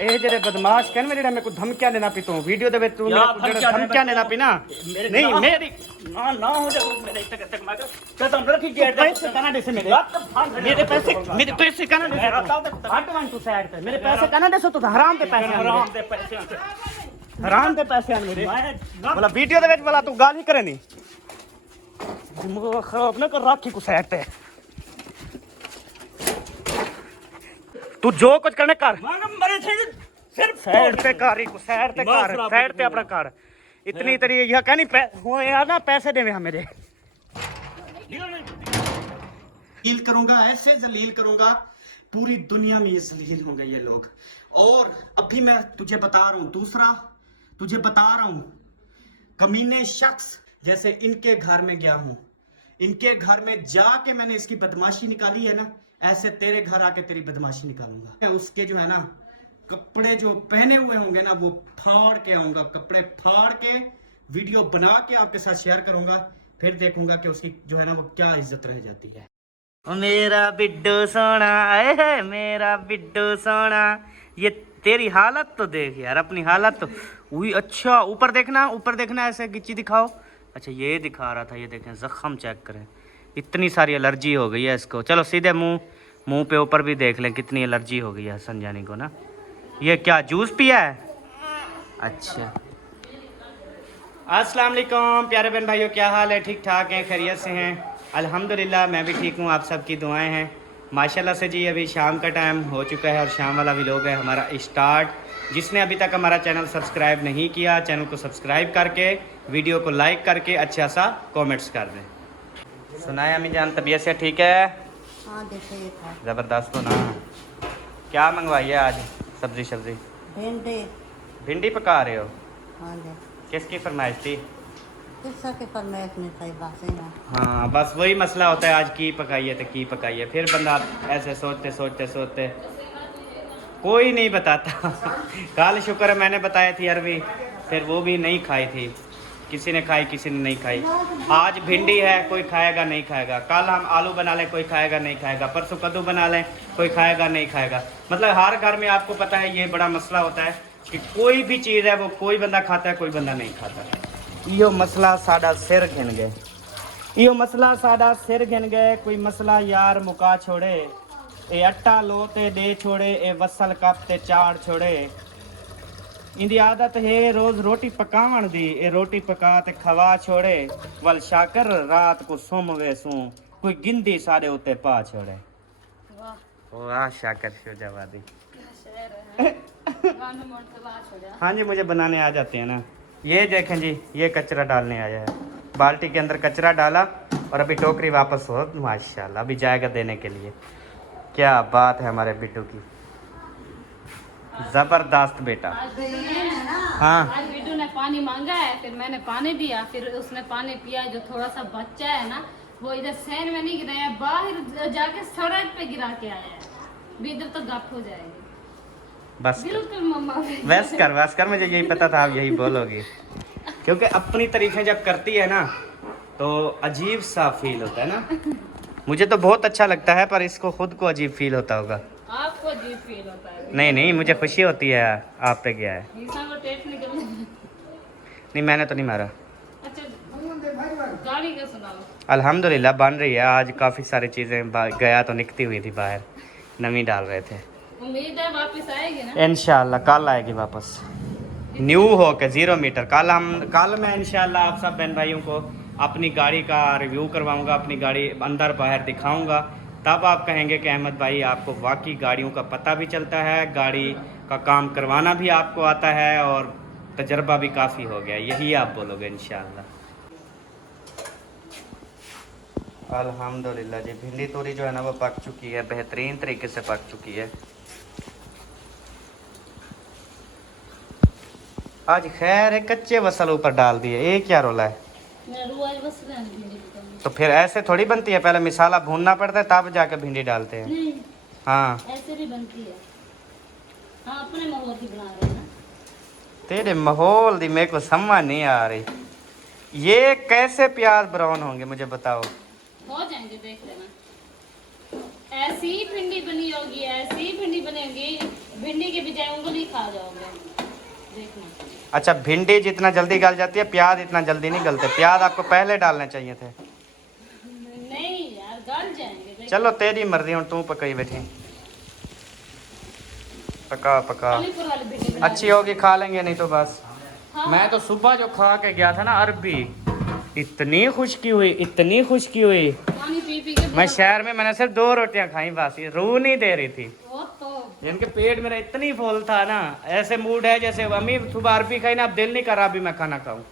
ਇਹ ਜਿਹੜੇ ਬਦਮਾਸ਼ ਕਹਿੰਦੇ ਜਿਹੜਾ ਮੇਰੇ ਕੋ ਧਮਕੀਆਂ ਦੇਣਾ ਪਈ ਤੂੰ ਵੀਡੀਓ ਦੇ ਵਿੱਚ ਤੂੰ ਮੇਰੇ ਕੋ ਜਿਹੜਾ ਧਮਕੀਆਂ ਦੇਣਾ ਪਈ ਨਾ ਨਹੀਂ ਮੇਰੀ ना हो जाए मेरे तक तक मैं कसम रखी जेट पैसे कहना दे से मेरे पैसे कहना दे हट वन तू साइड पे मेरे पैसे कहना दे तू हराम दे पैसे हराम दे पैसे हराम दे पैसे आन मेरे बोला वीडियो दे ਵਿੱਚ बोला तू गाल ही करे नहीं मुझे खराब ना कर राखी को साइड पे तू जो कुछ करने कर सिर्फ साइड पे कर को साइड पे अपना कर इतनी तरी यह कहनी हो यार ना पैसे देवे हम मेरे जलील करूंगा ऐसे जलील करूंगा पूरी दुनिया में ये जलील होंगे ये लोग। और अभी मैं तुझे बता रहा हूं दूसरा तुझे बता रहा हूं कमीने शख्स जैसे इनके घर में गया हूं इनके घर में जाके मैंने इसकी बदमाशी निकाली है ना ऐसे तेरे घर आके तेरी बदमाशी निकालूंगा। उसके जो है ना कपड़े जो पहने हुए होंगे ना वो फाड़ के आऊंगा कपड़े फाड़ के वीडियो बना के आपके साथ शेयर करूंगा फिर देखूंगा कि उसकी जो है ना वो क्या इज्जत रह जाती है। मेरा बिड्डू सोना आए है मेरा बिड्डू सोना ये तेरी हालत तो देख यार अपनी हालत तो वही अच्छा ऊपर देखना ऐसे गिच्ची दिखाओ। अच्छा ये दिखा रहा था ये देखें जख्म चेक करें इतनी सारी एलर्जी हो गई है इसको। चलो सीधे मुंह पे ऊपर भी देख लें कितनी एलर्जी हो गई है हसन जानी को ना। ये क्या जूस पिया है? अच्छा अस्सलाम वालेकुम प्यारे बहन भाइयों क्या हाल है ठीक ठाक हैं खैरियत से हैं अल्हम्दुलिल्लाह मैं भी ठीक हूँ आप सबकी दुआएं हैं माशाल्लाह से जी। अभी शाम का टाइम हो चुका है और शाम वाला व्लॉग है हमारा स्टार्ट। जिसने अभी तक हमारा चैनल सब्सक्राइब नहीं किया चैनल को सब्सक्राइब करके वीडियो को लाइक करके अच्छा सा कॉमेंट्स कर दें। सुनाए अम्मी जान तबीयत से ठीक है? हाँ देखो ये था ज़बरदस्त हो ना। क्या मंगवाइए आज सब्जी भिंडी पका रहे हो? हाँ जी किसकी फरमाइश थी? किस्सा के फरमाइश में सही बात है ना। हाँ बस वही मसला होता है आज की पकाइए तो की पकाइए फिर बंदा ऐसे सोचते कोई नहीं बताता कल शुक्र है मैंने बताई थी अरबी फिर वो भी नहीं खाई थी किसी ने खाई किसी ने नहीं खाई। आज भिंडी है कोई खाएगा नहीं खाएगा कल हम आलू बना लें कोई खाएगा नहीं खाएगा परसों कद्दू बना लें कोई खाएगा नहीं खाएगा। मतलब हर घर में आपको पता है ये बड़ा मसला होता है कि कोई भी चीज़ है वो कोई बंदा खाता है कोई बंदा नहीं खाता। यो मसला साडा सिर घिन गए यो मसला साडा सिर घिन गए कोई मसला यार मुका छोड़े ए अट्टा लो ते दे छोड़े ए वसल कप ते चाड़ छोड़े। इंदी आदत है रोज रोटी पकावन दी ए रोटी पका ते खवा छोड़े वल शाकर रात को सुम वेसू कोई गिंदी सारे उते पा छोड़े। वाह शाकर शुजावादी हाँ जी मुझे बनाने आ जाते हैं ना। ये देखें जी ये कचरा डालने आया है बाल्टी के अंदर कचरा डाला और अभी टोकरी वापस हो माशाल्लाह अभी जाएगा देने के लिए। क्या बात है हमारे बिट्टू की जबरदस्त बेटा। हाँ आज बिट्टू ने पानी मांगा है फिर मैंने पानी दिया फिर उसने पानी पिया जो थोड़ा सा बच्चा है ना वो इधर सैन में नहीं गिराया बाहर जाके सड़क पे गिरा के आया है भी इधर तो गप हो जाएगी। बस बिल्कुल मम्मा बस कर मुझे यही पता था आप यही बोलोगी क्योंकि अपनी तारीफें जब करती है ना तो अजीब सा फील होता है ना। मुझे तो बहुत अच्छा लगता है पर इसको खुद को अजीब फील होता होगा। आपको अजीब फील होता है? नहीं मुझे खुशी होती है आप पे गया है। नहीं मैंने तो नहीं मारा। अच्छा गाड़ी का सुनाओ। अल्हम्दुलिल्लाह बन रही है आज काफ़ी सारी चीज़ें गया तो निकती हुई थी बाहर नमी डाल रहे थे। उम्मीद है वापस आएगी ना? इंशाल्लाह कल आएगी वापस न्यू हो के 0 मीटर। कल मैं इंशाल्लाह आप सब बहन भाइयों को अपनी गाड़ी का रिव्यू करवाऊंगा अपनी गाड़ी अंदर बाहर दिखाऊंगा तब आप कहेंगे कि अहमद भाई आपको वाकई गाड़ियों का पता भी चलता है गाड़ी का काम करवाना भी आपको आता है और तजर्बा भी काफ़ी हो गया यही आप बोलोगे इंशाल्लाह। अल्हम्दुलिल्लाह जी भिंडी तोरी जो है ना वो पक चुकी है बेहतरीन तरीके से पक चुकी है। आज खैर है कच्चे वसल ऊपर डाल दिए ये क्या रोला है? तो फिर ऐसे थोड़ी बनती है पहले मिसाला भूनना पड़ता है तब जाकर भिंडी डालते हैं। नहीं, हाँ ऐसे भी बनती है। हाँ अपने माहौल की बना रहे हैं ना। तेरे माहौल दी मेरे को समझ नहीं आ रही ये कैसे प्याज ब्राउन होंगे मुझे बताओ। हो जाएंगे देख लेना। ऐसी भिंडी बनी होगी ऐसी भिंडी बनेगी भिंडी के बजाय उंगली खा जाओगे, देखना। अच्छा, भिंडी जितना जल्दी गल जाती है, प्याज इतना जल्दी नहीं गलते। प्याज आपको पहले डालने चाहिए थे। नहीं यार, गल जाएंगे, देखना। चलो तेरी मर्जी, हूँ तू पकाई बैठी। पका पका, अलीपुर वाली भिंडी बना अच्छी होगी खा लेंगे, नहीं तो बस। हाँ। मैं तो सुबह जो खा के गया था ना अरबी, इतनी खुशकी हुई, इतनी खुशकी हुई। पानी पी पी के मैं शहर में मैंने सिर्फ 2 रोटियां खाई, बस ये रूह नहीं दे रही थी। वो तो जिनके पेट मेरा इतनी फूल था ना, ऐसे मूड है जैसे अम्मी सुबह अरबी खाई ना, अब दिल नहीं कर रहा अभी मैं खाना खाऊं।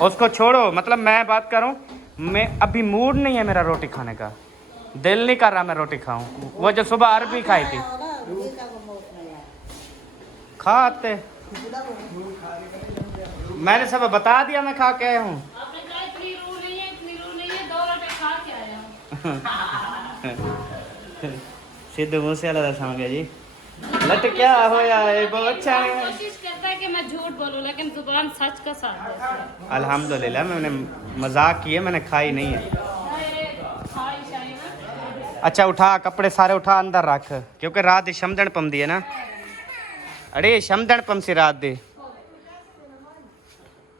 उसको छोड़ो, मतलब मैं बात करूं, मैं अभी मूड नहीं है मेरा रोटी खाने का, दिल नहीं कर रहा मैं रोटी खाऊं। वो जो सुबह अरबी खाई थी खाते, मैंने सब बता दिया, मैं खा के आया हूँ। आपने कहा इतनी रूह नहीं है, इतनी रूह नहीं है, 2 रोटी खा के आया हूँ। सिद्धू मूसेवाला दा सॉन्ग है जी। लट क्या होया है बहुत अच्छा है। कोशिश करता है कि मैं झूठ बोलूं, लेकिन जुबान सच का साथ देती है। अल्हम्दुलिल्लाह, मैंने मजाक किए, मैंने खाई नहीं है। खाई शाई ना। अच्छा उठा, कपड़े सारे उठा अंदर रख, क्योंकि रात दी शमदन पम दी है ना। अरे शमदन पम सी रात दी,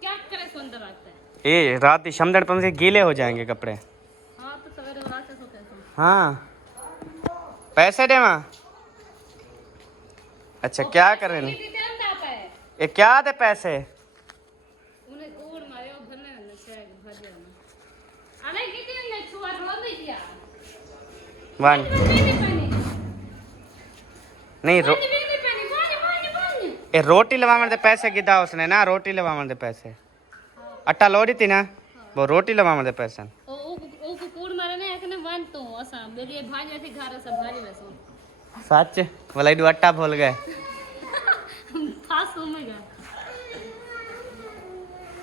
क्या करे, सुंदर लगता है। ए रात दी शमदन पम से गीले हो जाएंगे कपड़े। हाँ तो सवेरे उड़ा के सोते हैं। हाँ, पैसे दे मां। अच्छा क्या कर रहे हैं, ये क्या दे पैसे। उन्हें कोड मारे और भरने में शायद भर जाना। अरे कितने ने छुआ रो दी दिया। वन नहीं ये रोटी लवावन दे पैसे गिदा उसने ना, रोटी लवावन दे पैसे। आटा लोड़ी थी ना, वो रोटी लवावन दे पैसे। ओ कोड मारे ने एकने वन तो असा मेरी भाजी थी घर से भाजी वैसो। सच वाला इडू आटा भूल गए। खास होमेगा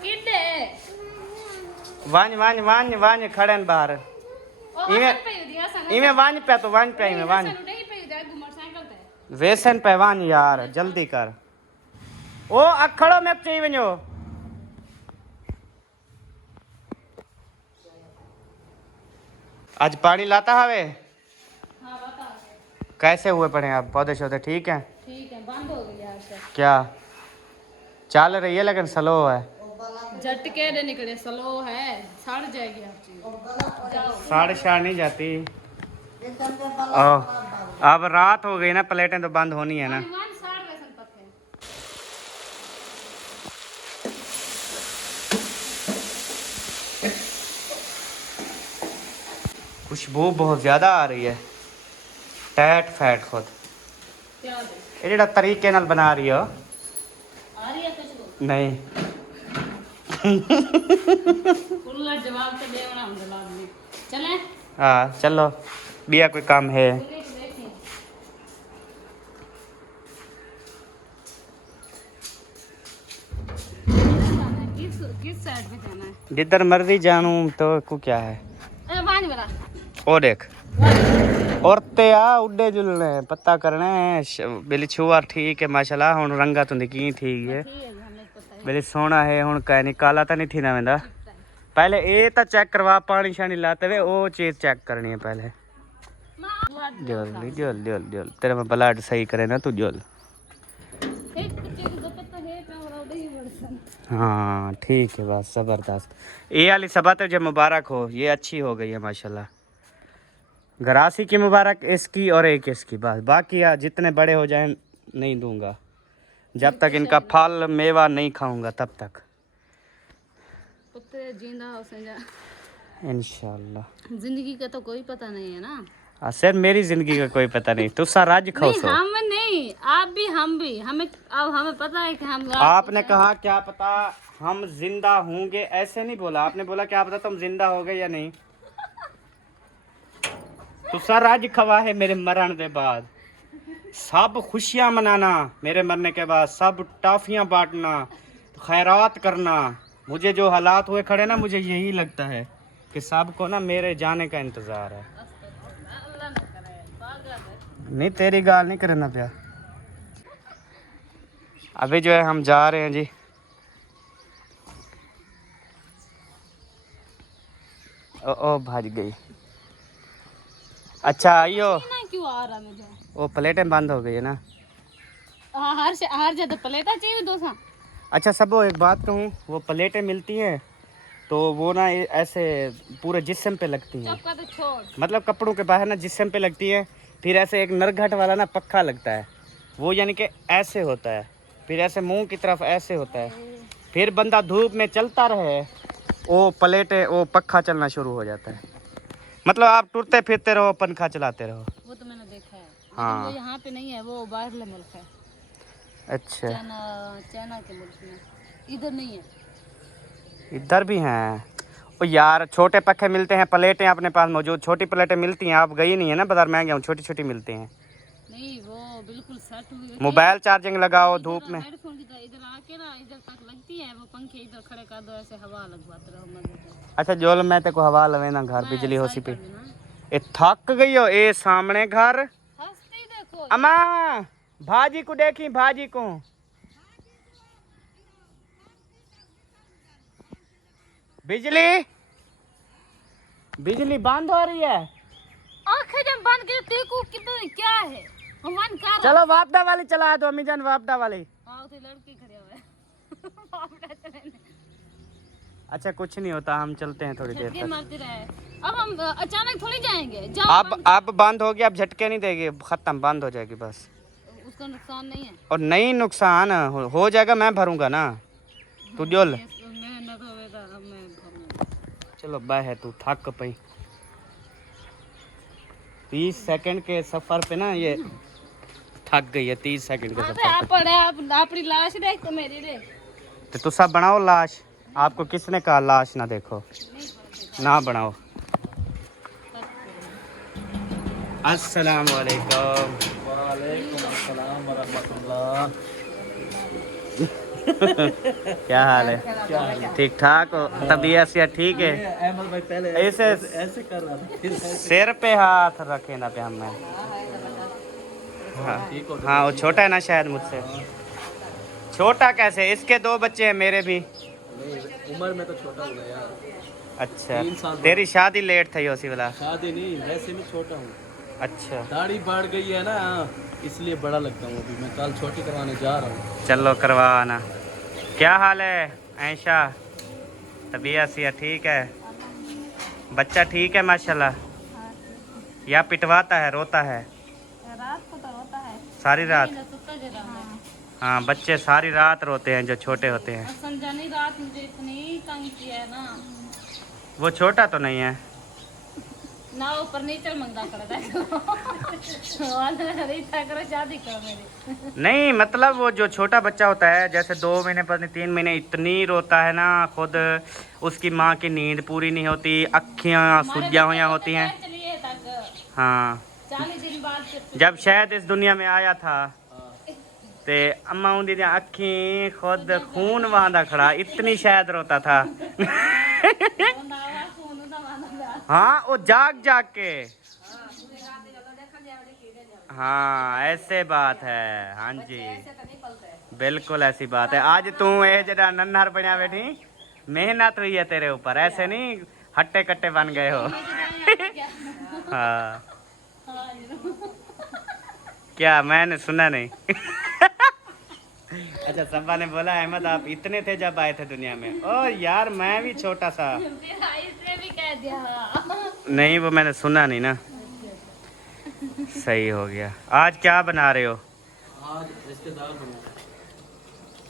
किडे वांज वांज वांज वांज खड़े न बाहर। इमे वांज पे तो वांज पे इमे वांज मोटरसाइकिल ते वेसन पे वांज यार जल्दी कर। ओ अखड़ो में चई वञो। आज पानी लाता हवे। हां बता कैसे हुए पड़े आप, पौधे शौधे ठीक हैं? ठीक है, बंद हो गई यार से। क्या चल रही है लेकिन स्लो है। झटके दे निकले, स्लो है, सड़ जाएगी आप चीज। साढ़े 4 नहीं जाती। अब रात हो गई ना, प्लेटें तो बंद होनी है ना। वन साड़ वैसन पत्ते खुशबू बहुत ज्यादा आ रही है, टैट फैट खुद क्या दे ये जेड़ा तरीके नाल बना रही हो। आ रही है कुछ नहीं उल्ला जवाब तो देवना हम जवाब में चले। हाँ चलो, बिया कोई काम है। किस साइड पे जाना है? जिधर मर्जी जानू तो को क्या है। वांज वाला ओ देख औरते आ उड्डे जुलने पता करने बेली छुआ ठीक है माशाल्लाह। हुन रंगा तो की ठीक है, बेली सोना है। हुन कह नहीं काला तो नहीं थी ना वेंदा। पहले ए तो चेक करवा, पानी शानी लाते वे ओ चीज चेक करनी है पहले। जल्दी जल्दी जल्दी जल्दी तेरा मैं ब्लड सही करे ना तू जल। हाँ ठीक है बस जबरदस्त। ये वाली सबा तो जो मुबारक हो, ये अच्छी हो गई है माशाल्लाह। गरासी की मुबारक इसकी और एक इसकी, बस बाकी जितने बड़े हो जाएं नहीं दूंगा जब तक इनका फल मेवा नहीं खाऊंगा तब तक जिंदा हो सजा। इंशाल्लाह। जिंदगी का तो कोई पता नहीं है ना। सर मेरी जिंदगी का कोई पता नहीं, तुसा राज खाओ नहीं, सो। हम नहीं, आप भी हम भी, हमें अब हमें पता है कि हम आपने कहा क्या पता हम जिंदा होंगे, ऐसे नहीं बोला आपने, बोला क्या पता तुम जिंदा हो गए या नहीं। तुसा राज खवा है मेरे मरण के बाद, सब खुशियां मनाना मेरे मरने के बाद, सब टाफियां बांटना, खैरात करना। मुझे जो हालात हुए खड़े ना, मुझे यही लगता है कि सबको ना मेरे जाने का इंतजार है। नहीं तेरी गाल नहीं करना पिया। अभी जो है हम जा रहे हैं जी। ओ भाज गई। अच्छा आइयो ना क्यों आ रहा मुझे? वो प्लेटें बंद हो गई है ना। हाँ, हर जगह प्लेटा चाहिए दोसा। अच्छा सब एक बात कहूँ, वो प्लेटें मिलती हैं तो वो ना ऐसे पूरे जिस्म पे लगती हैं, चुप कर, तो छोड़। मतलब कपड़ों के बाहर ना जिस्म पे लगती है। फिर ऐसे एक नरघट वाला ना पक्का लगता है, वो यानी कि ऐसे होता है, फिर ऐसे मुंह की तरफ ऐसे होता है, फिर बंदा धूप में चलता रहे वो प्लेटें वो पक्का चलना शुरू हो जाता है। मतलब आप टुरते फिरते रहो पंखा चलाते रहो। वो तो मैंने देखा है, लेकिन हाँ। वो यहाँ पे नहीं है, वो बाहरले मुल्क है। अच्छा चाइना के मुल्क में, इधर नहीं है। इधर भी हैं। ओ यार छोटे पक्के मिलते हैं, प्लेटें अपने पास मौजूद, छोटी प्लेटें मिलती हैं। आप गई नहीं है ना बाजार, मैं गया हूँ, छोटी छोटी मिलती हैं। नहीं, वो बिल्कुल सेट हुई है। मोबाइल चार्जिंग लगाओ धूप में। हेडफोन की तरह इधर आके ना इधर तक लगती है, वो पंखे इधर खड़े कर दो, ऐसे हवा लगवाते रहो मजे से। अच्छा जोल मैं तेको हवा लवे ना घर बिजली हो सी पे। कर देना। ए थक गई हो ए सामने घर। हंसती देखो। अम्मा भाजी को देखी, भाजी को। बिजली बिजली बंद हो रही है। आंखें जब बंद कर देखो कितना क्या है, हम मन कर। चलो वापडा वाली चला दो अम्मी जान, वापडा वाली। हाँ तो लड़की खड़े हुए वापडा चले। अच्छा कुछ नहीं होता, हम चलते हैं थोड़ी देर झटके तक। मारते रहे, अब हम अचानक थोड़ी जाएंगे। जाओ अब बंद हो गया, अब झटके नहीं देगी, खत्म बंद हो जाएगी बस। उसका नुकसान नहीं है। और नहीं नुकसान हो जाएगा, मैं भरूंगा ना, तू जोल। मैं न तो वेदा मैं भरूंगा। चलो बाय है, तू थक पई। 30 सेकंड के सफर पे ना ये थक गई है, 30 सेकंड के हाँ तो सफर आप पड़े, आप अपनी लाश देख तो मेरी रे। पे। तो सब बनाओ लाश, आपको किसने कहा लाश ना देखो, ना बनाओ। अस्सलाम वालेकुम। वालेकुम अस्सलाम व रहमतुल्लाह। क्या हाल है? ठीक ठाक हो? तबीयत से ठीक है? अहमद भाई पहले ऐसे ऐसे कर रहा था, फिर ऐसे। सिर पे हाथ रखे ना पे हमें। हाँ ठीक हो हाँ, वो छोटा है ना शायद मुझसे। छोटा कैसे, इसके 2 बच्चे हैं, मेरे भी। नहीं, उम्र में तो छोटा हो गया यार। 3 अच्छा साल तेरी शादी लेट थी उसी वाला। शादी नहीं, वैसे मैं छोटा हूँ। अच्छा दाढ़ी बढ़ गई है ना, इसलिए बड़ा लगता हूँ। अभी मैं कल छोटी करवाने जा रहा हूँ। चलो करवा आना। क्या हाल है ऐशा? तबीयत से ठीक है? बच्चा ठीक है माशाल्लाह? या पिटवाता है, रोता है? रात को तो होता है सारी रात? सुता जरा है। हाँ बच्चे सारी रात रोते हैं जो छोटे होते हैं। और संजानी रात मुझे इतनी तंग किया है ना। वो छोटा तो नहीं है ना वो फर्नीचर मंगता करता है करो शादी करो मेरी। नहीं, मतलब वो जो छोटा बच्चा होता है, जैसे 2 महीने पता नहीं 3 महीने, इतनी रोता है ना, खुद उसकी माँ की नींद पूरी नहीं होती, अखियाँ सूजिया हुई होती हैं। चलिए तक हाँ 40 दिन बाद फिर जब शायद इस दुनिया में आया था ते अम्मा उन्दी दी अखी खुद खून वहां खड़ा, इतनी शायद रोता था। हाँ वो जाग जाग के। हाँ ऐसे बात है, हाँ जी बिल्कुल ऐसी बात है। आज तू ये जरा नन्हर बना बैठी, मेहनत हुई है तेरे ऊपर, ऐसे नहीं हट्टे कट्टे बन गए हो। हाँ क्या, मैंने सुना नहीं। अच्छा सब्बा ने बोला अहमद आप इतने थे जब आए थे दुनिया में? ओ यार मैं भी छोटा सा। इसने भी कह दिया। नहीं वो मैंने सुना नहीं ना। सही हो गया। आज क्या बना रहे हो? आज रिश्तेदार बना।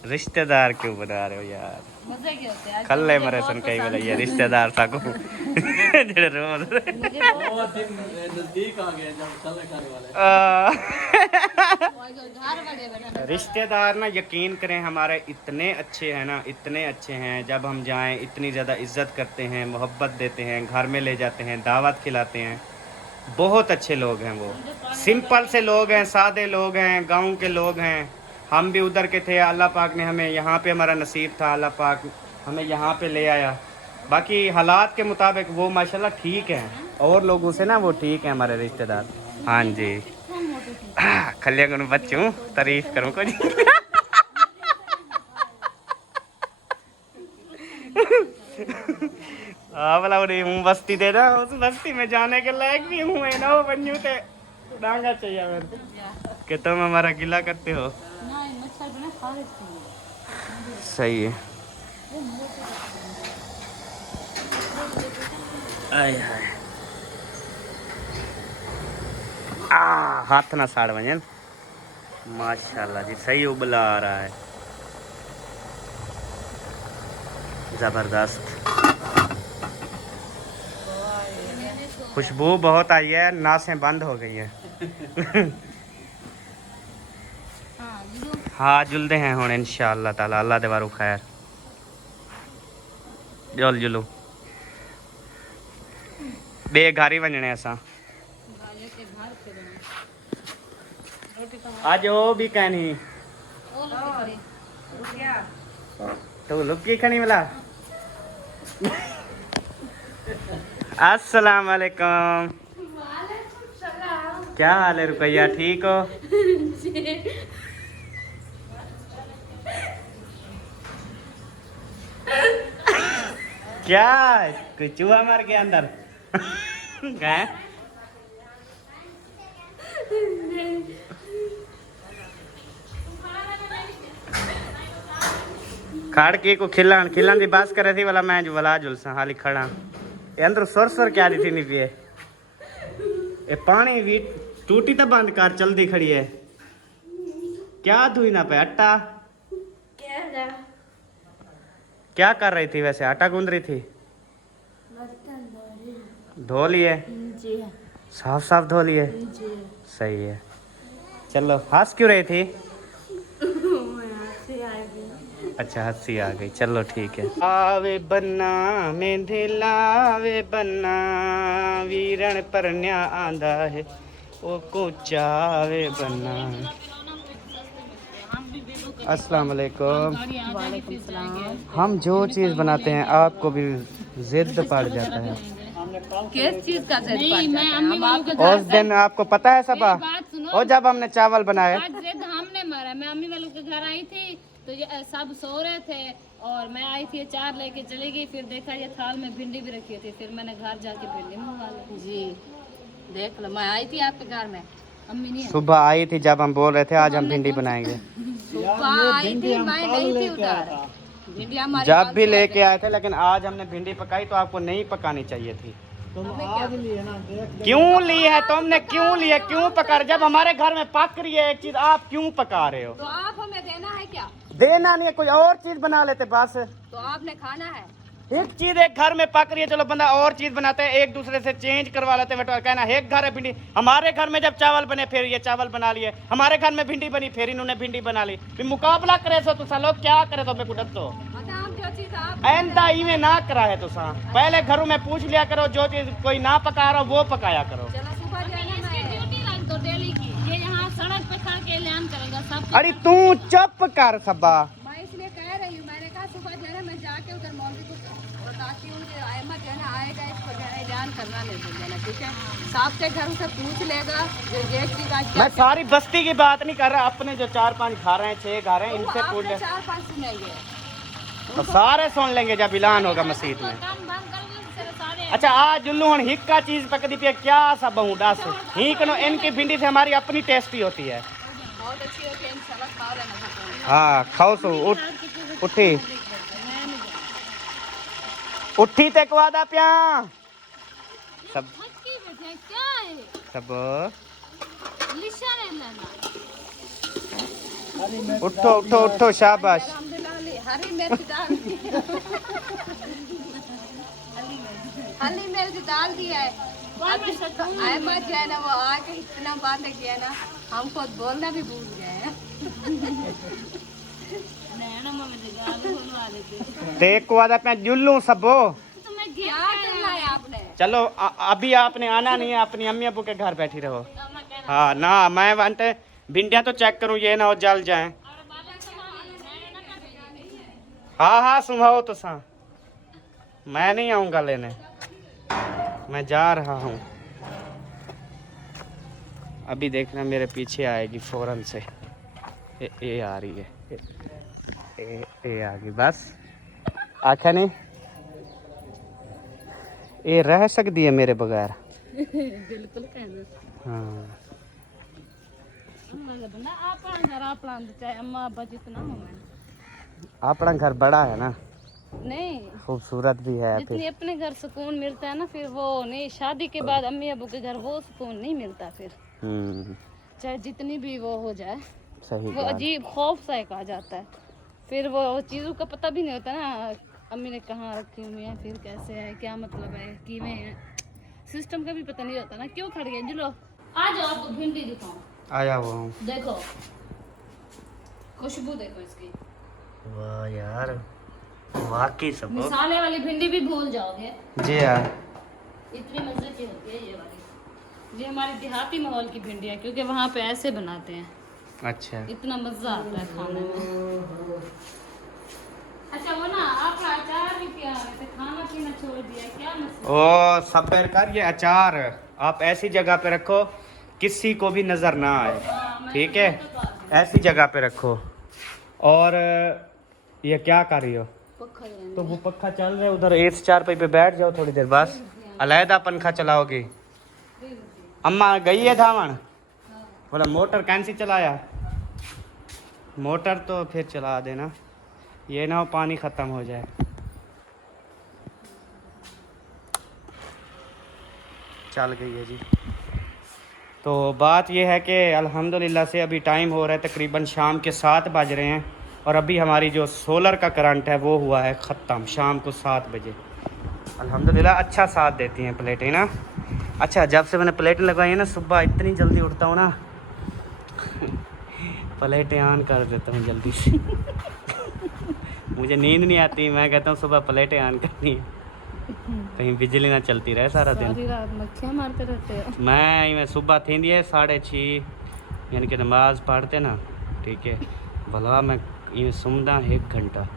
रिश्तेदार क्यों बना रहे हो यार? मजे के होते हैं। खल्ले मरे सन कई बोला ये रिश्तेदार था को। जेड़े रोज वो दिन नजदीक आ गए जब कल खाने वाले। घर बड़े बड़े रिश्तेदार ना यकीन करें हमारे इतने अच्छे हैं ना, इतने अच्छे हैं, जब हम जाएं इतनी ज़्यादा इज्जत करते हैं, मोहब्बत देते हैं, घर में ले जाते हैं, दावत खिलाते हैं। बहुत अच्छे लोग हैं वो, सिंपल से लोग हैं, सादे लोग हैं, गांव के लोग हैं। हम भी उधर के थे, अल्लाह पाक ने हमें यहाँ पे, हमारा नसीब था, अल्लाह पाक हमें यहाँ पे ले आया। बाकी हालात के मुताबिक वो माशाल्लाह ठीक हैं, और लोगों से ना वो ठीक हैं हमारे रिश्तेदार। हाँ जी खलिया करूँ बच्चों तारीफ करूँ कुछ। वाला हूँ बस्ती दे ना, उस बस्ती में जाने के लायक भी हूँ है ना, वो बन्यू थे डांगा चाहिए मेरे कि तुम हमारा गिला करते हो। सही है। आय हाय हाथ ना साड़ वजन। माशाल्लाह जी सही उबला आ रहा है, जबरदस्त खुशबू बहुत आई है, नासें बंद हो गई है। हाँ जुलते हैं हुण इंशाअल्लाह ताला, अल्लाह दे वारू खैर जुल जुलू बे घर ही वजने असां आज वो भी कहनी तो लुकी खनी वाला। अस्सलाम वालेकुम, क्या हाल है रुकैया, ठीक हो? क्या कोई चूहा मार गया अंदर? गए खाड़ के को खिलान खिलान दी बात करे थी वाला मैं जो वाला जुलसा हाली खड़ा ये अंदर सुर सुर क्या दी थी नहीं पिए ये पानी भी टूटी तो बंद कर चलती खड़ी है क्या धुई ना पे आटा क्या कर रही थी वैसे, आटा गूंद रही थी? धो लिए? साफ साफ धो लिए? सही है। चलो हंस क्यों रही थी? अच्छा हंसी आ गई, चलो ठीक है। आवे बन्ना मेंढे लावे बन्ना वीरण परन्या आंदा है ओ कोचावे बन्ना। अस्सलाम वालेकुम। हम जो चीज़ बनाते हैं आपको भी जिद पड़ जाता है। किस चीज का जिद पड़ता है? उस दिन आपको पता है सबा, और जब हमने चावल बनाए जिद हमने मारा। मैं अम्मी वालों के घर आई थी तो ये सब सो रहे थे और मैं आई थी चार लेके चली गई, फिर देखा ये थाल में भिंडी भी रखी थी, फिर मैंने घर जाके भिंडी मंगवा ली। जी देख लो, मैं आई थी आपके घर में, अम्मी नहीं सुबह आई थी जब हम बोल रहे थे आज हम भिंडी बनाएंगे। आई थी, मैं नहीं थी उधर, भिंडी हमारी जब भी लेके आए थे, लेकिन आज हमने भिंडी पकाई तो आपको नहीं पकानी चाहिए थी। क्यों ली है तुमने, क्यों ली है, क्यों पका रहे? जब हमारे घर में पक रही है एक चीज आप क्यों पका रहे हो? तो आप हमें देना है क्या? देना नहीं है, कोई और चीज बना लेते बस। तो आपने खाना है, एक चीज एक घर में पक रही है, चलो बंदा और चीज बनाते हैं, एक दूसरे से चेंज करवा लेते हैं। कहना एक घर है भिंडी, हमारे घर में जब चावल बने फिर ये चावल बना लिए, हमारे घर में भिंडी बनी फिर इन्होंने भिंडी बना ली, फिर मुकाबला करे सो तो लोग क्या करे तो कुछ तो ऐंदा इवें ना करा है तो पहले घरों में पूछ लिया करो, जो चीज कोई ना पका रहा वो पकाया करो। अरे तू चुप कर सबा, मैं इसलिए कह रही हूँ, मैंने कहा सुबह जो है मैं जाके उधर मौलवी को ताकि उनके अहमद जो है ना आएगा, इसको जो है ध्यान करना नहीं देना, ठीक है? साहब के घर से पूछ लेगा मैं सारी बस्ती की बात नहीं कर रहा, अपने जो 4-5 घर हैं 6 घर हैं इनसे पूछ ले। 4-5 सुनेंगे तो सारे सुन लेंगे जब ऐलान होगा मस्जिद में। अच्छा आज जुल्लू हन हिक का चीज पक दी पे क्या सब बहु डास हिक नो इनकी भिंडी से हमारी अपनी टेस्टी होती है। बहुत अच्छी होती है, इंशाल्लाह खा लेना। हाँ खाओ सो उठी उठी ते वादा प्या सब क्या है सब लेना उठो उठो उठो शाबाश। हरी मिर्च डाल हरी मिर्च डाल दिया है। अहमद जो है ना वो आके इतना बातें किया ना, हमको बोलना भी भूल गए हैं। देख वादा पे जुल्लू सबो क्या करना है आपने? चलो अभी आपने आना नहीं है, अपनी अम्मी अबू के घर बैठी रहो। हाँ ना मैं वांटे भिंडियाँ तो चेक करूँ ये ना हो जल जाए। हाँ हाँ सुनाओ तो सा, मैं नहीं आऊँगा लेने, मैं जा रहा हूँ। अभी देखना मेरे पीछे आएगी फौरन से, ये आ रही है, ये आ गई बस आखा नहीं ये रह सकती है मेरे बगैर? बिल्कुल कहना हाँ अम्मा का बना आप घर आप चाहे अम्मा अब्बा जितना हो मैं अपना घर बड़ा है ना, नहीं खूबसूरत भी है जितनी फिर। अपने घर सुकून मिलता है ना फिर वो नहीं, शादी के बाद अम्मी अबू के घर वो सुकून नहीं मिलता फिर, चाहे जितनी भी वो हो जाए। सही वो बात। अजीब खौफ सा एक आ जाता है, फिर वो चीज़ों का पता भी नहीं होता ना, अम्मी ने कहाँ रखी हुई है, फिर कैसे है, क्या मतलब है, किवें है, सिस्टम का भी पता नहीं होता ना। क्यों खड़ गए जी लो, आ जाओ आपको भिंडी दिखाऊं। आया हुआ हूँ। देखो खुशबू देखो इसकी, वाह यार, वाकई सब मसाले वाली भिंडी भी भूल जाओगे, जी यार। इतनी मजे की होती है ये वाली। ये हमारी देहाती माहौल की भिंडी है, क्योंकि वहाँ पे ऐसे बनाते हैं। अच्छा इतना मजा आता है खाने में। अच्छा वो ना आप अचार भी क्या रहे थे, खाना पीना छोड़ दिया क्या मसला? ओ सब्र कर, ये अचार आप ऐसी जगह पे रखो किसी को भी नजर ना आए, ठीक है? ऐसी जगह पे रखो। और ये क्या कर रही हो? तो वो पक्का चल रहा है उधर, इस चारपाई पे बैठ जाओ थोड़ी देर, बस अलहदा पंखा चलाओगी। अम्मा गई है धावन, बोला मोटर कैंसी चलाया, मोटर तो फिर चला देना, ये ना हो पानी ख़त्म हो जाए। चल गई है जी। तो बात ये है कि अल्हम्दुलिल्लाह से अभी टाइम हो रहा है तकरीबन शाम के 7 बज रहे हैं, और अभी हमारी जो सोलर का करंट है वो हुआ है ख़त्म शाम को 7 बजे। अल्हम्दुलिल्लाह अच्छा साथ देती हैं प्लेटें ना। अच्छा जब से मैंने प्लेटें लगवाई है ना, सुबह इतनी जल्दी उठता हूँ ना प्लेटें ऑन कर देता हूँ जल्दी से मुझे नींद नहीं आती, मैं कहता हूँ सुबह प्लेटें ऑन करनी है, कहीं बिजली ना चलती रहे सारा दिन। सारी रात मक्खियाँ मारते रहते हो। मैं सुबह थी दिए 6:30 यानी कि नमाज पढ़ते ना, ठीक है, भला मैं ये सुमदा 1 घंटा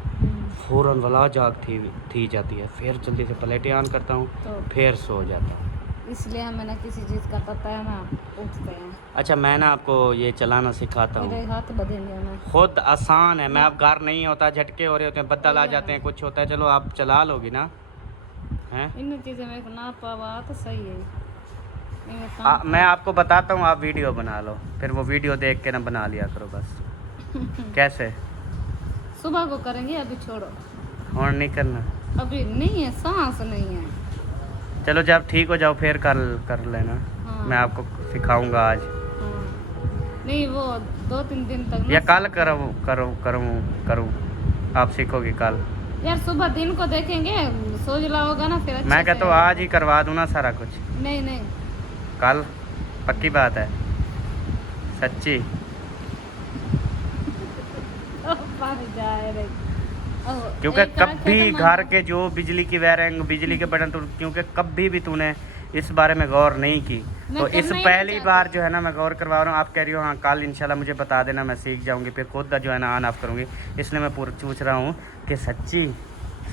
फ़ौरन भला जाग थी जाती है, फिर जल्दी से प्लेटें ऑन करता हूँ, तो फिर सो जाता हूँ। इसलिए हमें ना किसी चीज़ का पता है ना, उठते हैं। अच्छा मैं ना आपको ये चलाना सिखाता मेरे हूँ, हाथ बदले में खुद आसान है। मैं अब घर नहीं होता, झटके हो रहे होते हैं, बदल आ जाते हैं, कुछ होता है, चलो आप चला लोगी ना हैं। इन चीज़ें में ना पावा तो सही है। इनमें काम मैं आपको बताता हूँ, आप वीडियो बना लो, फिर वो वीडियो देख के ना बना लिया करो बस। कैसे? सुबह को करेंगे, अभी छोड़ो, और नहीं करना? अभी नहीं है, सांस नहीं है। चलो जब ठीक हो जाओ फिर कर लेना। हाँ। मैं आपको सिखाऊंगा आज हाँ। नहीं वो 2-3 दिन तक या ना- कल करूँ, आप सीखोगे कल। यार सुबह दिन को देखेंगे, सोजला होगा ना फिर अच्छे मैं से कहता हूँ आज ही करवा दूँ ना सारा कुछ, नहीं नहीं कल पक्की बात है, सच्ची। पानी जाए रे। क्योंकि कभी घर के जो बिजली की वायरिंग, बिजली के बटन, क्योंकि कभी भी तूने इस बारे में गौर नहीं की, मैं तो इस करना ही पहली नहीं बार जो है ना मैं गौर करवा रहा हूँ। आप कह रही हो हाँ कल इंशाल्लाह मुझे बता देना, मैं सीख जाऊंगी, फिर खुद जो है ना ऑन ऑफ करूँगी, इसलिए मैं पूछ रहा हूँ कि सच्ची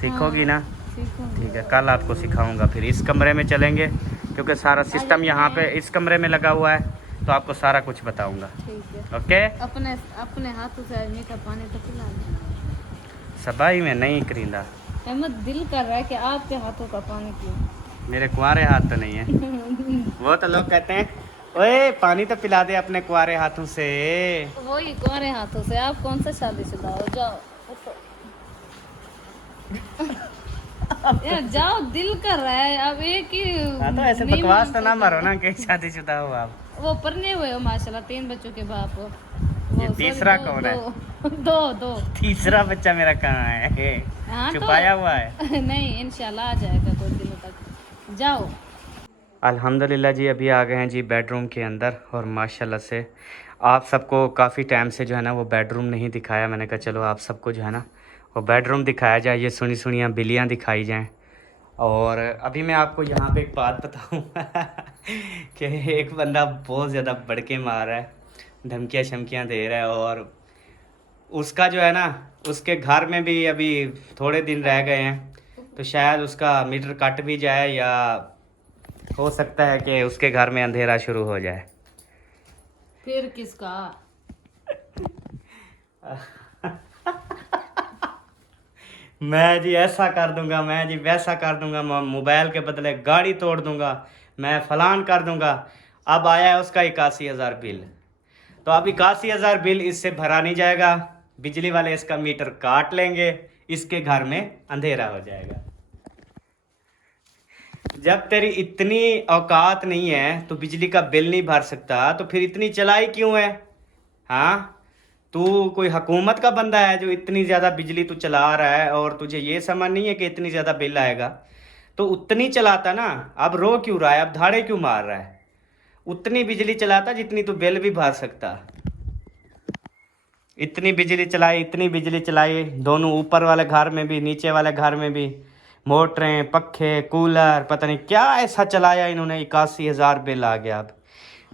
सीखोगी ना? सीखूंगी। ठीक है, कल आपको सिखाऊंगा। फिर इस कमरे में चलेंगे, क्योंकि सारा सिस्टम यहाँ पे इस कमरे में लगा हुआ है, तो आपको सारा कुछ बताऊंगा। ठीक है, ओके, अपने अपने हाथों से आदमी का पानी तो पिला देना। सबाई में नहीं करींदा, अहमद दिल कर रहा है कि आपके हाथों का पानी पियो। मेरे कुंवारे हाथ तो नहीं है। वो तो लोग कहते हैं ओए पानी तो पिला दे अपने कुंवारे हाथों से। वही कुंवारे हाथों से। आप कौन सा शादीशुदा हो? जाओ उठो। यार जाओ, दिल कर रहा है। अब एक ही हाँ तो ऐसे नहीं बकवास तो मानते ना मारो ना कि शादीशुदा हो आप। वो परने हुए हो माशाल्लाह, 3 बच्चों के बाप हो। ये वो, तीसरा sorry, कौन है? दो। तीसरा बच्चा मेरा कहाँ है? हाँ, छुपाया हुआ है? नहीं इंशाल्लाह आ जाएगा कुछ दिनों तक। जाओ। अल्हम्दुलिल्लाह जी, अभी आ गए हैं जी बेडरूम के अंदर, और माशाल्लाह से आप सबको काफ़ी टाइम से जो है ना वो बेडरूम नहीं दिखाया। मैंने कहा चलो आप सबको जो है ना वो बेडरूम दिखाया जाए, ये सुनी सुनियाँ बिल्लियाँ दिखाई जाएं। और अभी मैं आपको यहाँ पे एक बात बताऊँगा कि एक बंदा बहुत ज़्यादा बड़के मार रहा है, धमकियाँ शमकियाँ दे रहा है, और उसका जो है ना उसके घर में भी अभी थोड़े दिन रह गए हैं, तो शायद उसका मीटर कट भी जाए, या हो सकता है कि उसके घर में अंधेरा शुरू हो जाए। फिर किसका? मैं जी ऐसा कर दूंगा, मैं जी वैसा कर दूंगा, मैं मोबाइल के बदले गाड़ी तोड़ दूंगा, मैं फलान कर दूंगा। अब आया है उसका 81,000 बिल। तो अब 81,000 बिल इससे भरा नहीं जाएगा, बिजली वाले इसका मीटर काट लेंगे, इसके घर में अंधेरा हो जाएगा। जब तेरी इतनी औकात नहीं है तो बिजली का बिल नहीं भर सकता, तो फिर इतनी चलाई क्यों है? हाँ, तू कोई हुकूमत का बंदा है जो इतनी ज़्यादा बिजली तू चला रहा है और तुझे ये समझ नहीं है कि इतनी ज़्यादा बिल आएगा? तो उतनी चलाता ना, अब रो क्यों रहा है, अब धाड़े क्यों मार रहा है? उतनी बिजली चलाता जितनी तू बिल भी भर सकता। इतनी बिजली चलाई, इतनी बिजली चलाई, दोनों ऊपर वाले घर में भी नीचे वाले घर में भी, मोटरें, पखे, कूलर, पता नहीं क्या ऐसा चलाया इन्होंने, 81,000 बिल आ गया।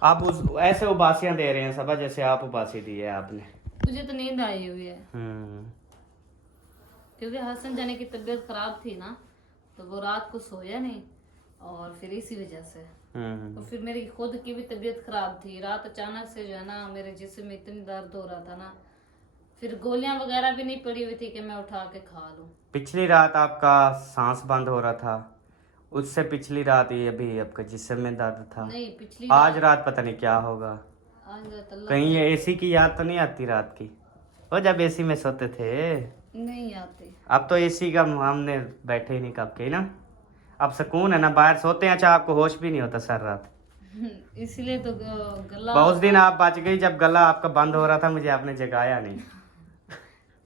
अब उस ऐसे उबासियां दे रहे हैं सब, जैसे आप उबासी दी है आपने। मुझे तो नींद आई हुई है क्योंकि हसन जाने की तबीयत खराब थी ना, तो वो रात को सोया नहीं, और फिर इसी वजह से तो फिर मेरी खुद की भी तबीयत खराब थी। रात अचानक से जो है ना मेरे जिस्म में इतनी दर्द हो रहा था ना, फिर गोलियां वगैरह भी नहीं पड़ी हुई थी कि मैं उठा के खा लूं। पिछली रात आपका सांस बंद हो रहा था, उससे पिछली रात ये अभी आपका जिस्म में दर्द था। नहीं, पिछली आज रात पता नहीं क्या होगा। आज रात कहीं ये एसी की याद तो नहीं आती रात की? वो जब एसी में सोते थे। नहीं आती। अब तो एसी का हमने बैठे ही नहीं कब के ना, अब सुकून है ना, बाहर सोते हैं, अच्छा आपको होश भी नहीं होता सर रात। इसलिए तो गला बहुत दिन आप बच गई जब गला आपका बंद हो रहा था, मुझे आपने जगाया नहीं।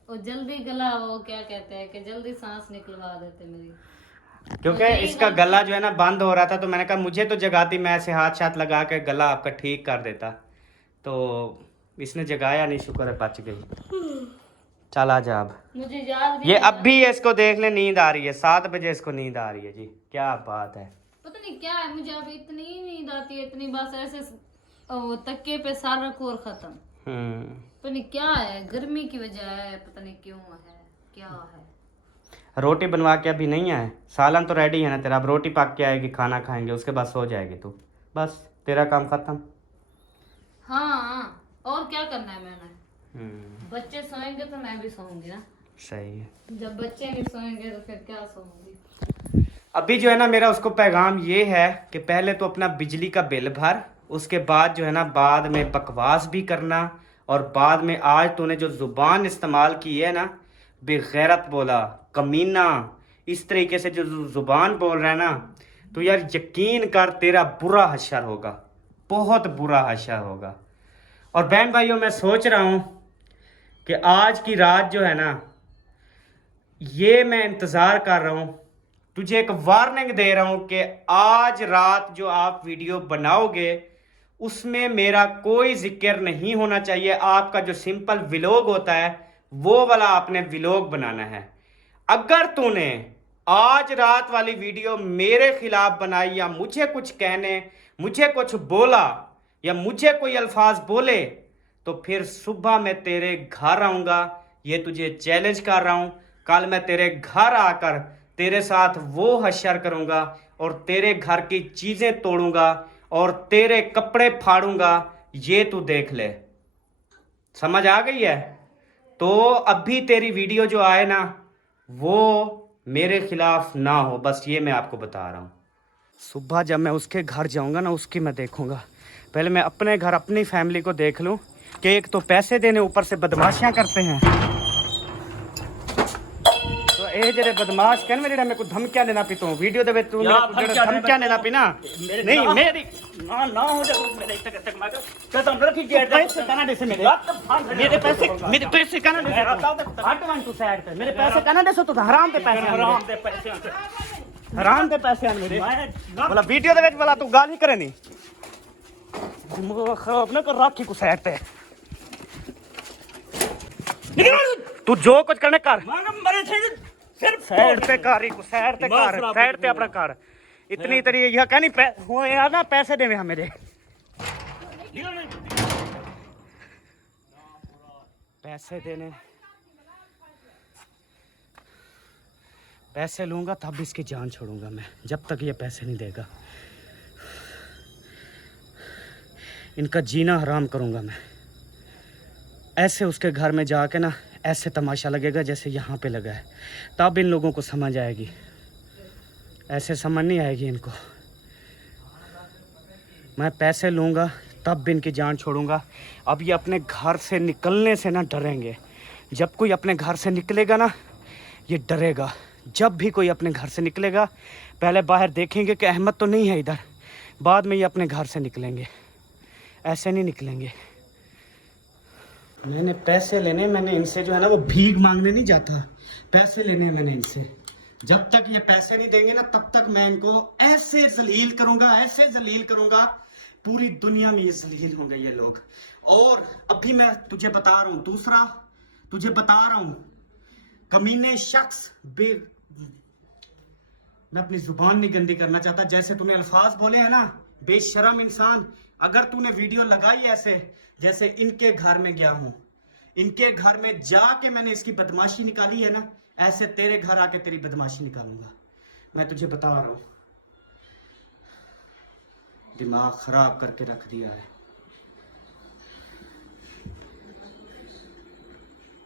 वो जल्दी गला, वो क्या कहते हैं कि जल्दी सांस निकलवा देते मेरी, क्योंकि इसका गला जो है ना बंद हो रहा था, तो मैंने कहा मुझे तो जगाती, मैं ऐसे हाथ शाथ लगा के गला आपका ठीक कर देता, तो इसने जगाया नहीं, शुक्र है बच गई। चल आ जा अब। मुझे याद भी ये अब भी इसको देख ले, नींद आ रही है, 7 बजे इसको नींद आ रही है जी, क्या बात है। पता नहीं क्या है, मुझे अब इतनी नींद आती है, इतनी, बस ऐसे वो तक्के पे सर रखो और खत्म। पता नहीं क्या है, गर्मी की वजह है, पता नहीं क्यों है, क्या है। रोटी बनवा के अभी नहीं आए? सालन तो रेडी है ना तेरा, अब रोटी पक के आएगी, खाना खाएंगे, उसके बाद सो जाएगी तू, बस तेरा काम खत्म। हाँ, और क्या करना है मैंने? बच्चे सोएंगे तो मैं भी सोऊंगी ना। सही है। जब बच्चे नहीं सोएंगे तो फिर क्या सोऊंगी। अभी जो है ना मेरा उसको पैगाम ये है कि पहले तो अपना बिजली का बिल भर, उसके बाद जो है ना बाद में बकवास भी करना, और बाद में आज तूने जो जुबान इस्तेमाल की है ना, बेगैरत बोला, कमीना, इस तरीके से जो जुबान बोल रहा है ना, तो यार यकीन कर तेरा बुरा हश्र होगा, बहुत बुरा हश्र होगा। और बहन भाइयों, मैं सोच रहा हूँ कि आज की रात जो है ना, ये मैं इंतज़ार कर रहा हूँ, तुझे एक वार्निंग दे रहा हूँ कि आज रात जो आप वीडियो बनाओगे उसमें मेरा कोई जिक्र नहीं होना चाहिए। आपका जो सिंपल व्लॉग होता है वो वाला आपने व्लॉग बनाना है। अगर तूने आज रात वाली वीडियो मेरे खिलाफ बनाई, या मुझे कुछ कहने, मुझे कुछ बोला, या मुझे कोई अल्फाज बोले, तो फिर सुबह मैं तेरे घर आऊँगा, ये तुझे चैलेंज कर रहा हूँ। कल मैं तेरे घर आकर तेरे साथ वो हश्र करूँगा, और तेरे घर की चीज़ें तोड़ूंगा, और तेरे कपड़े फाड़ूंगा, ये तू देख ले। समझ आ गई है? तो अभी तेरी वीडियो जो आए ना वो मेरे खिलाफ ना हो, बस ये मैं आपको बता रहा हूँ। सुबह जब मैं उसके घर जाऊँगा ना, उसकी मैं देखूँगा। पहले मैं अपने घर अपनी फैमिली को देख लूँ कि एक तो पैसे देने, ऊपर से बदमाशियाँ करते हैं। तो ए जेरे बदमाश कहन मेरे मेरे को धमकियां देना पी, तू वीडियो दे तू मेरे को धमकियां देना पी ना, नहीं मेरी ना हो जा मेरे तक मार कसम रखी जेड़ पैसे कनाडा से मेरे पैसे कनाडा से हट वन टू साइड पे, मेरे पैसे कनाडा से, तू हराम दे पैसे, हराम दे पैसे मेरे बोला वीडियो दे विच बोला तू गाल ही करे नहीं, खराब ना कर राखी को साइड पे, तू जो कुछ करने कर साइड पे कारी को साइड पे कर, साइड पे अपना कर। इतनी तरी यह कहनी हो यार ना, पैसे देवे हम मेरे, पैसे देने, पैसे लूंगा तब इसकी जान छोड़ूंगा मैं, जब तक ये पैसे नहीं देगा। इनका जीना हराम करूंगा मैं। ऐसे उसके घर में जाके ना ऐसे तमाशा लगेगा जैसे यहाँ पे लगा है, तब इन लोगों को समझ आएगी। ऐसे समझ नहीं आएगी इनको। मैं पैसे लूँगा तब भी इनकी जान छोड़ूंगा। अब ये अपने घर से निकलने से ना डरेंगे। जब कोई अपने घर से निकलेगा ना, ये डरेगा। जब भी कोई अपने घर से निकलेगा, पहले बाहर देखेंगे कि अहमद तो नहीं है इधर, बाद में ये अपने घर से निकलेंगे। ऐसे नहीं निकलेंगे। मैंने पैसे लेने, मैंने इनसे जो है ना वो भीख मांगने नहीं जाता, पैसे लेने मैंने इनसे। जब तक ये पैसे नहीं देंगे ना, तब तक मैं इनको ऐसे जलील करूंगा, ऐसे जलील करूंगा, पूरी दुनिया में ये जलील होंगे ये लोग। और अभी मैं तुझे बता रहा हूँ, दूसरा तुझे बता रहा हूँ, कमीने शख्स मैं अपनी जुबान नहीं गंदी करना चाहता, जैसे तूने अल्फाज बोले हैं ना, बेशरम इंसान। अगर तूने वीडियो लगाई ऐसे जैसे इनके घर में गया हूं, इनके घर में जाके मैंने इसकी बदमाशी निकाली है ना, ऐसे तेरे घर आके तेरी बदमाशी निकालूंगा। मैं तुझे बता रहा हूं, दिमाग खराब करके रख दिया है।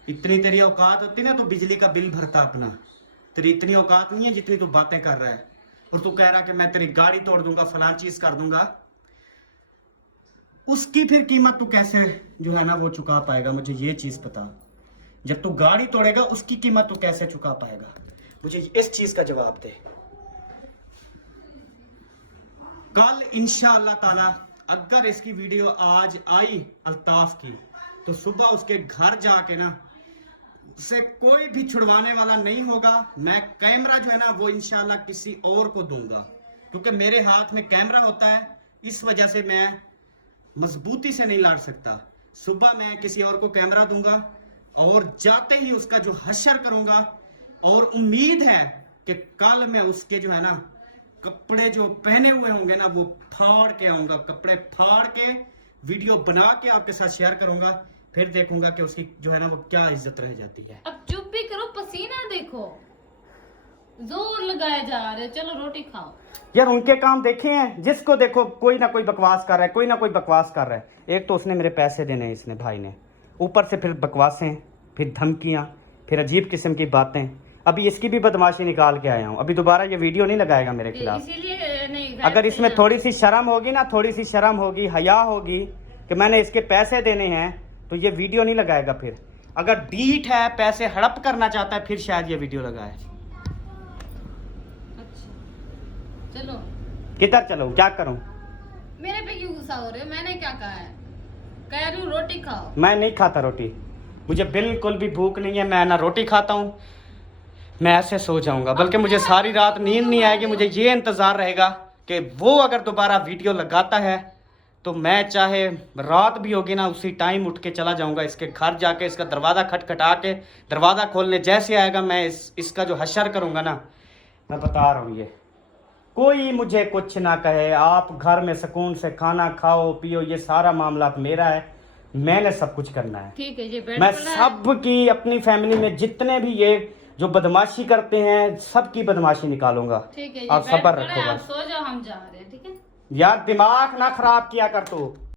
इतनी तेरी औकात होती ना तो बिजली का बिल भरता अपना। तेरी इतनी औकात नहीं है जितनी तू बातें कर रहा है। और तू कह रहा कि मैं तेरी गाड़ी तोड़ दूंगा, फलां चीज कर दूंगा। उसकी फिर कीमत तू कैसे जो है ना वो चुका पाएगा, मुझे ये चीज पता। जब तू गाड़ी तोड़ेगा उसकी कीमत तू कैसे चुका पाएगा, मुझे इस चीज का जवाब दे। कल इंशाअल्लाह ताला अगर इसकी वीडियो आज आई अल्ताफ की, तो सुबह उसके घर जाके ना से कोई भी छुड़वाने वाला नहीं होगा। मैं कैमरा जो है ना वो इंशाल्लाह किसी और को दूंगा, क्योंकि मेरे हाथ में कैमरा होता है, इस वजह से मैं मजबूती से नहीं लड़ सकता। सुबह मैं किसी और को कैमरा दूंगा और जाते ही उसका जो हशर करूंगा। और उम्मीद है कि कल मैं उसके जो है ना कपड़े जो पहने हुए होंगे ना वो फाड़ के आऊंगा, कपड़े फाड़ के वीडियो बना के आपके साथ शेयर करूंगा। फिर देखूंगा कि उसकी जो है ना वो क्या इज्जत रह जाती है। अब चुप भी करो, पसीना देखो, जोर लगाए जा रहे। चलो रोटी खाओ। यार उनके काम देखे हैं, जिसको देखो कोई ना कोई बकवास कर रहा है, कोई ना कोई बकवास कर रहा है। एक तो उसने मेरे पैसे देने हैं, इसने भाई ने, ऊपर से फिर बकवासें, फिर धमकियां, फिर अजीब किस्म की बातें। अभी इसकी भी बदमाशी निकाल के आया हूँ। अभी दोबारा ये वीडियो नहीं लगाएगा मेरे खिलाफ। इसीलिए नहीं, अगर इसमें थोड़ी सी शर्म होगी ना, थोड़ी सी शर्म होगी, हया होगी कि मैंने इसके पैसे देने हैं, तो ये वीडियो नहीं लगाएगा। फिर अगर डीठ है, पैसे हड़प करना चाहता है, फिर शायद ये वीडियो लगाए। अच्छा चलो। किधर चलो, क्या करूं? मेरे पे क्यों गुस्सा हो रहे हो? मैंने क्या कहा है? कह रही हूँ रोटी खाओ। मैं नहीं खाता रोटी, मुझे बिल्कुल भी भूख नहीं है। मैं ना रोटी खाता हूँ, मैं ऐसे सो जाऊंगा, बल्कि मुझे सारी रात नींद नहीं आएगी। मुझे ये इंतजार रहेगा कि वो अगर दोबारा वीडियो लगाता है तो मैं चाहे रात भी होगी ना, उसी टाइम उठ के चला जाऊंगा इसके घर जाके, इसका दरवाज़ा खटखटा के, दरवाज़ा खोलने जैसे आएगा मैं इसका जो हशर करूंगा ना, मैं बता रहा हूँ। ये कोई मुझे कुछ ना कहे, आप घर में सुकून से खाना खाओ पियो, ये सारा मामला मेरा है, मैंने सब कुछ करना है। ठीक है, ये बेड मैं पड़ा है। सब की अपनी फैमिली में जितने भी ये जो बदमाशी करते हैं, सबकी बदमाशी निकालूंगा। ठीक है, ये आप बेड सब्र पड़ा है, रखो आप बस। सो जाओ, हम जा रहे हैं। ठीक है। यार दिमाग ना खराब किया कर तू।